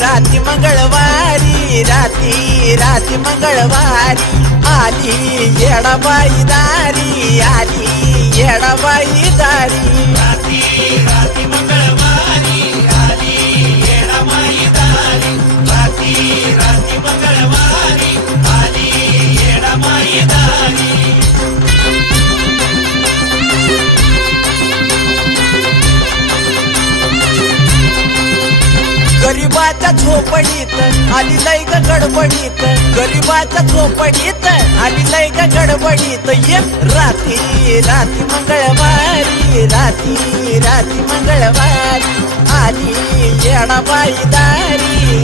राती मंगळवारी, राती मंगळवारी आली येडाबाई दारी, आली येडाबाई दारी। राती मंगळवारी आली येडाबाई दारी, राती मंगळवारी आली येडाबाई दारी। गरीबाच्या झोपडीत आली लय ग गडबडीत, गरीबाच्या झोपडीत आली लय ग गडबडीत। ये राती मंगळवारी, राती मंगळवारी आली येडाबाई दारी।